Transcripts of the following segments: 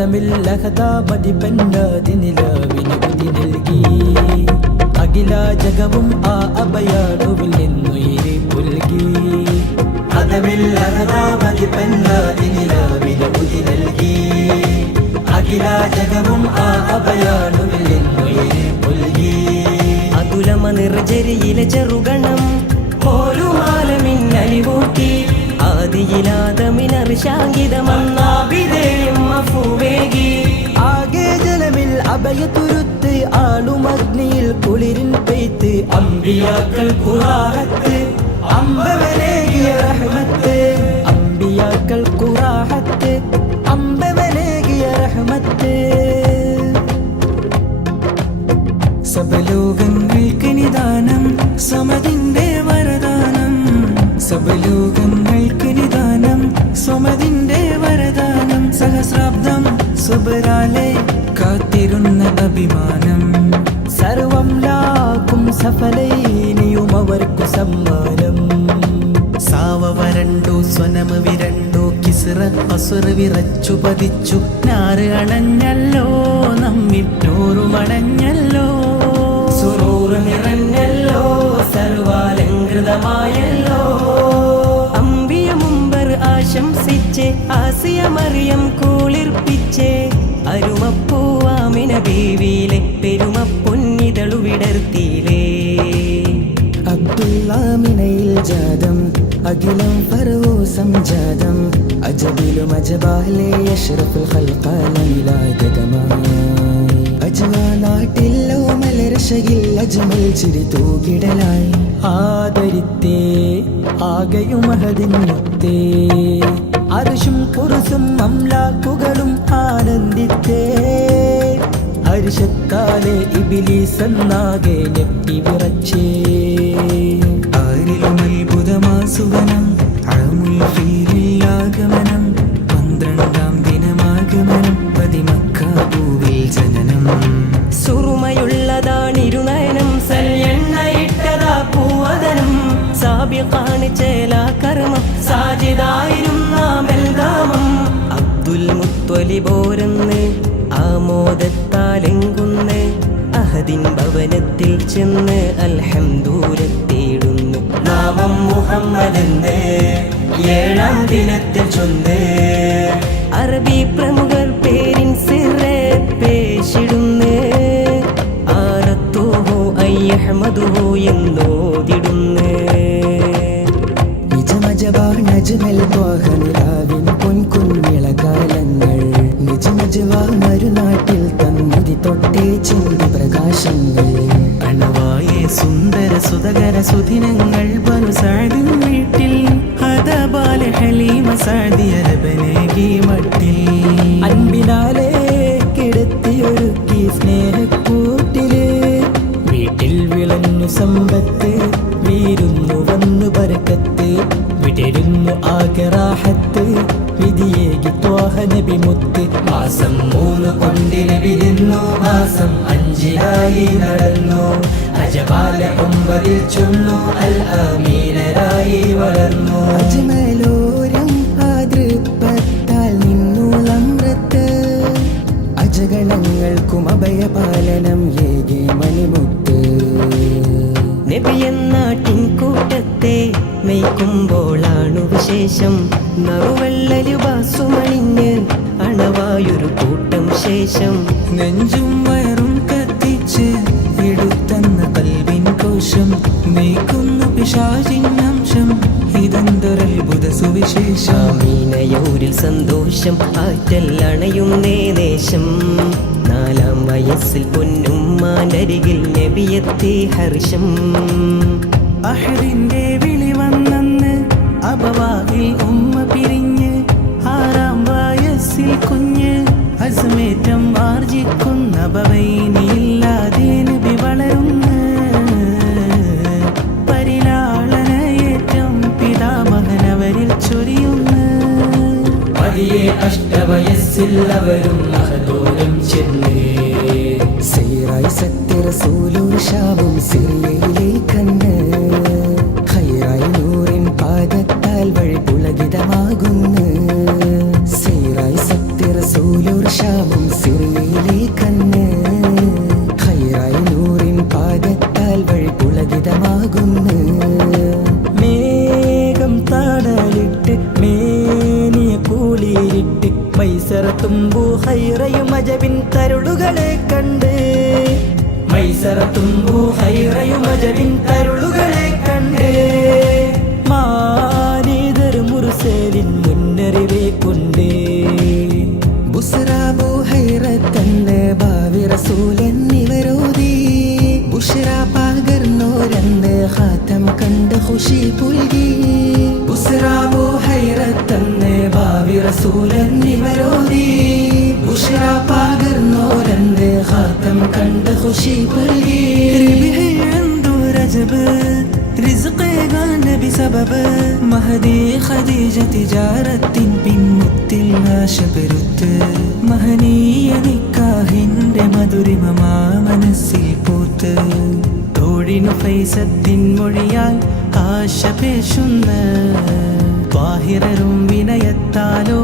അതമില്ലഹത മതിപ്പന്നതിനിലാവിന് ബുദ്ധി നൽകി അഖില ജഗവും ആ അഭയാണുവിൽ നിന്നുയിരെ പുൽകി അതമില്ലഹത മതിപ്പന്നതിനിലാവിന് ബുദ്ധി നൽകി അഖില ജഗവും ആ അഭയാണുവിൽ നിന്നുയിരെ പുൽകി അതുലമ നിർജരിയിലെ ചെറുഗണം പോലുമാലമിന്നലിവൂട്ടി ആദിയിലാദമിനർശാങ്കിതമന്നാഭിതേയം മഫുവേകി ആകെ ജലമിൽ അഭയതുരുത്ത് ആളും അഗ്നിയിൽ കുളിരിൻ പെയ്ത്ത് അമ്പിയാക്കൾ ഖുറാഹത്ത് അമ്പവലേകിയ റഹ്മത്ത് അമ്പിയാക്കൾ ഖുറാഹത്ത് അമ്പവലേകിയ റഹ്മത്ത് സബലോകങ്ങൾക്ക് നിദാനം സമതിന്റെ വരദാനം സബലോകങ്ങൾക്ക് നിദാനം സമതിന്റെ വരദാനം സഹസ്രാബ്ദം സുബരാലെ കാത്തിരുന്ന അഭിമാനം സർവം ലാക്കും സഫലൈനിയും അവർക്കു സമ്മാനം സാവ വരണ്ടു സ്വനം വിരണ്ടു കിസ്റ അസുർ വിറച്ചു പതിച്ചു നാറ് അണഞ്ഞല്ലോ നമ്മിട്ടോറുമണഞ്ഞല്ലോ സുറൂർ നിറഞ്ഞല്ലോ സർവാലങ്കൃതമായല്ലോ അമ്പിയ മുമ്പർ ആശംസിച്ച് ആസിയ മറിയം കൂളിർപ്പിച്ച് അരുമപ്പൂവാമിന ബീവിയിലെ പെരുമ പൊന്നിതളു വിടർത്തിയിലേ അബ്ദുല്ലാമിനയിൽ ജാതം അഖിലം ഫറവോ സംജാതം അജബിലും അജബാലെ അഷ്റഫുൽ ഖൽഖാലമിലാഗതമായി അജ്വാ നാട്ടിലോ മലർഷയിൽ അജ്മൽ ചിരി തൂകിടലായി ആദരിത്തേ ആകയും മഹദിൻ മുത്തേ അർശും കുർസും അംലാക്കുകളും ആനന്ദിത്തേ ഹർഷത്താലെ ഇബ്ലീസ് എന്നാകെ ഞെട്ടി വിറച്ചേ ആരിലും അത്ഭുതമാസുവനം അഴമുൽ ഫീലിലാഗമനം 12-ാം ദിനമാഗമനം പതിമക്കാബൂവിൽ ജനനം സുറുമയുള്ളതാണിരുനയനം സൽയെണ്ണയിട്ടതാ പൂവദനം സാബിഖാണ് ചേലാ കർമ്മം സാജിദായിരുന്ന ബൽദാമം അബ്ദുൽ മുത്വലിബോരെന്ന് ആമോദത്താലെങ്കുന്ന് അഹദിൻ ഭവനത്തിൽ ചെന്ന് അൽഹംദൂലത്തേടുന്നു നാമം മുഹമ്മദെന്ന് 7-ാം ദിനത്തിൽ ചൊന്ന് അറബി പ്രമുഖർ പേരിൻ സിറെ പേശിടുന്ന് ആരത്തുഹു അയ്യഹ്മദുഹു എന്നോതിടുന്ന് നിജമജബാർ നജ്മൽ ത്വാഹനിലാവിൻ പൊൻകുന്നിളകാലങ്ങൾ നിജമജവാ മരുനാട്ടിൽ തന്നിതി തൊട്ടേ ചിന്തി പ്രകാശങ്ങൾ അണവായ സുന്ദര സുതകര സുദിനങ്ങൾ ബനു സഅദിൻ വീട്ടിൽ ഹദബാല ഹലീമ സഅദിയ രബനേകി മട്ടിൽ അൻപിനാലെ കിടത്തിയൊരുക്കി സ്നേഹക്കൂട്ടില് വീട്ടിൽ വിളഞ്ഞു സമ്പത്ത് വീരുന്നു വന്നു ബർക്കത്ത് വിടരുന്നു ആകറാഹത്ത് വിധിയേകി ത്വാഹ നബി മുത്ത് മാസം 3 കൊണ്ടിന് വിരുന്നു മാസം 5-ായി നടന്നു അജബാല 9-ൽ ചൊന്നു അൽ ആമീനരായി വളർന്നു അജ്മലോരം ആദൃപ്പത്താൽ നിന്നു അമൃത്ത് അജഗണങ്ങൾക്കും അഭയപാലനം ഏകി മണിമുത്ത് നബിയെന്നാട്ടിൻ കൂട്ടത്തെ മെയ്ക്കുമ്പോളാണു വിശേഷം നറുവെള്ളലുബാസുമണിഞ്ഞ് അണവായൊരു കൂട്ടം ശേഷം നെഞ്ചും വയറും കത്തിച്ച് എടുത്തന്ന കൽവിൻ കോശം നീക്കുന്നു പിശാചിന്നംശം ഇതെന്തൊരത്ഭുത സുവിശേഷം മീനയൂരിൽ സന്തോഷം ആറ്റൽ അണയുന്നേ ദേശം 4-ാം വയസ്സിൽ പൊന്നുമ്മാനരികിൽ നബിയെത്തി ഹർഷം അഹദിന്റെ വിളി വന്നെന്ന് അബവാഹിൽ ഉമ്മ പിരിഞ്ഞ് 6-ാം വയസ്സിൽ കുഞ്ഞ് അസ്മേറ്റം ആർജിക്കുന്ന ബവൈനിയില്ലാതെ നബി വളരുന്നു പരിലാളനയേറ്റം പിതാമഹനവരിൽ ചൊരിയുന്നു പതിയെ അഷ്ടവയസ്സിൽ അവരും മഹദൂരം ചെന്ന് സീറായി സത്യ റസൂലും ഷാമും സിറിയയിലേക്കന്ന് ഖൈറായി നൂറിൻ പാദത്താൽ വഴി പുളകിതമാകുന്നു സീറായി സത്യ റസൂലും ഷാമും ബസറത്തുമ്പു ഹൈറയുമജവിൻ തരുളുകളെ കണ്ടേ മാനേതർ മുർസലിൻ മുന്നറിവേ കൊണ്ടേ ബുസ്റാബു ഹൈറത്തന്ന് ഭാവി റസൂലെന്നിവരോധി ബുഷ്റ പകർന്നോരെന്ന് ഖാതം കണ്ട് ഖുശി പുൽകി ബുസ്റാബു ഹൈറത്തന്ന് ഭാവി റസൂലെന്നിവരോധി ബുഷ്റ പകർന്നോരെന്ന് ഖാതം കണ്ട് ഖുശി പുൽകി رجب رزقي غان بسبب مهدي خديجة جارت പിൻമുത്തില്ല ശബരുത്ത് മഹനീയ നിക്കാഹിന്റെ മധുരിമമാ മനസ്സിൽ പൂത്ത് തോഴിനു ഫൈസത്തിൻ മൊഴിയാൽ ആശ പേശുന്ന ത്വാഹിറരും വിനയത്താലോ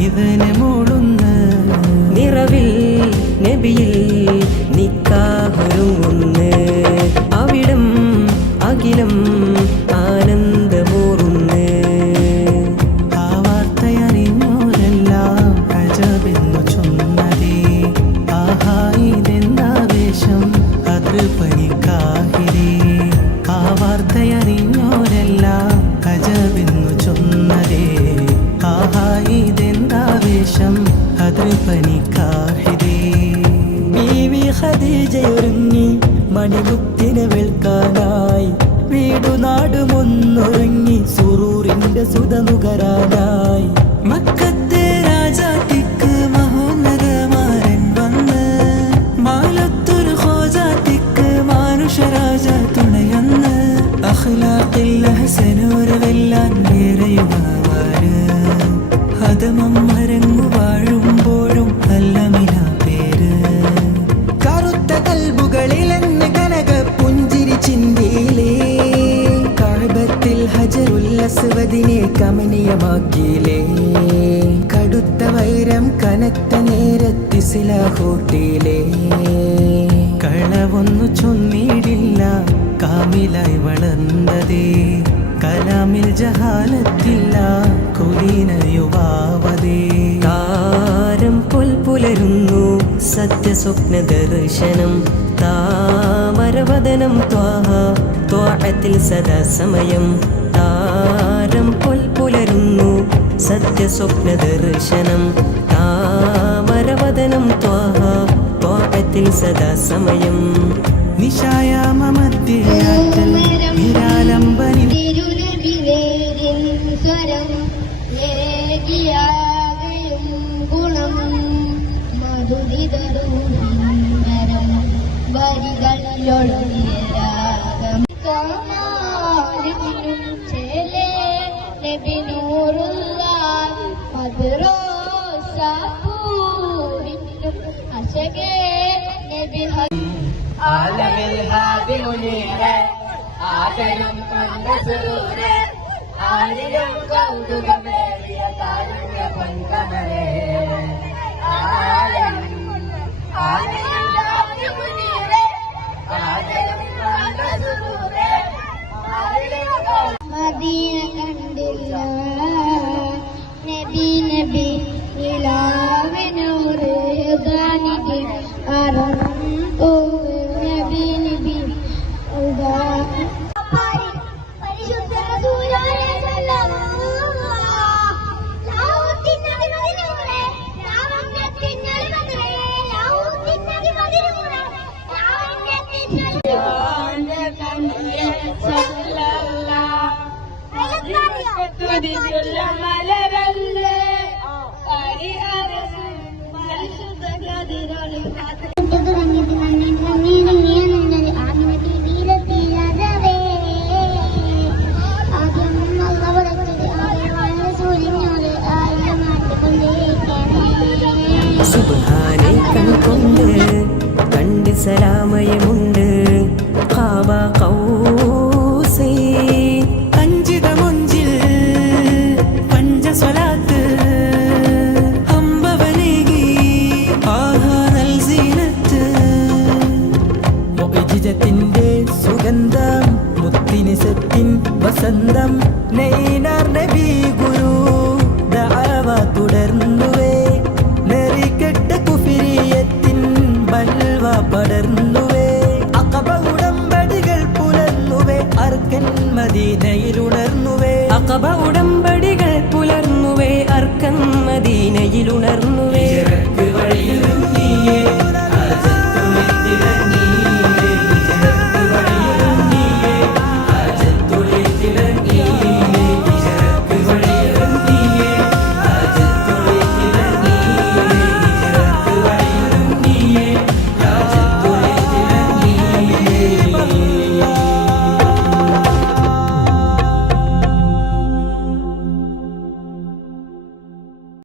ഇവന് മൂളുന്ന നിറവിൽ നബിയിൽ നിക്കാഹൊരുങ്ങുന്ന് അവിടം അഖിലം ആനന്ദമൂറുന്ന് ആ വാർത്തയറിഞ്ഞോരെല്ലാം അജബെന്നു ചൊന്നതേ ആഹാ ഇതെന്നാവേശം അത് പണിക്കാഹിരേ ആ വാർത്തയറിഞ്ഞോരെല്ലാം അജബെന്നു ചൊന്നതേ ആഹാ ഇതെന്നാവേശം അത് പണിക്കാഹിരേ ബീവി ഖദീജയൊരുങ്ങി മണിമുത്തിനെ വെൽക്കാനായി വീടുനാടുമൊന്നൊരുങ്ങി സുറൂറിന്റെ സുതനുകരാനായി മക്കത്തെ രാജാത്തിക്ക് മഹോന്നതമാരൻ വന്ന് മാലത്തൊരു ഖോജാത്തിക്ക് മാനുഷരാജ തുണയന്ന് അഖ്ലാഖിൽ ഹസനോരവെല്ലാൻ വേറെയുമാവാര് ഹദമം മരങ്ങു വാഴുമ്പോഴും അല്ലമിന പേര് കറുത്ത കൽബുകളിലെന്ന് കനക പുഞ്ചിരി ചിന്തിയിലേ കഅബത്തിൽ ഹജറുൽ അസ്വദിനെ കമനീയമാക്കിയില്ലേ കടുത്ത വൈരം കനത്ത നേരത്തിസിലാഹൂട്ടിയില്ലേ കളവൊന്നു ചൊന്നിടില്ല കാമിലായി വളർന്നതേ കലാമിൽ ജഹാലത്തില്ല കുലീന യുവാവതേ താരം പുൽപുലരുന്നു സത്യസ്വപ്ന ദർശനം താമരവദനം ത്വാഹ ത്വാഅത്തിൽ സദാ സമയം താരം പുൽപുലരുന്നു സത്യസ്വപ്ന ദർശനം താമരവദനം ത്വാഹ ത്വാഅത്തിൽ സദാ സമയം നിശായാമമധ്യയാറ്റൽ നിരാലംബനിൽ സ്വരം നിരകിയാകയും ഗുണം മധുരിതരും വരികളിലൊഴുകിയരാഗം കാമാലിനും ചേലേ നബിനൂറുള്ള മദ്റോസാപൂരിനും അശകേ നബി ആലമിൽ ഹാദി മുനീറെ ആദരം കണ്ട സുരൂരെ ആരിലും കൗതുകമേറിയ താരുണ്യ പങ്കമരേ ആലമിൽ ഹാദി മുനീറെ ആദരം കണ്ട സുരൂരെ ആരിലും മദീന കണ്ടില്ല നബി നബി നിലാവിനൂറ് ഗാനിക്ക് അറം നബി നബി പരിശുദ്ധ റസൂലേ മലരല്ലേ സുബ്ഹാനെ കൺകൊണ്ട് കണ്ട് സലാമയമുണ്ട് ഖാബ ഖൗസൈ അഞ്ചിത മുഞ്ചിൽ പഞ്ചസ്വലാത്ത് അമ്പവനേകി ആഹാനൽ സീനത്ത് മുഅ്ജിസത്തിന്റെ സുഗന്ധം മുത്തിനിസത്തിൻ വസന്തം നൈ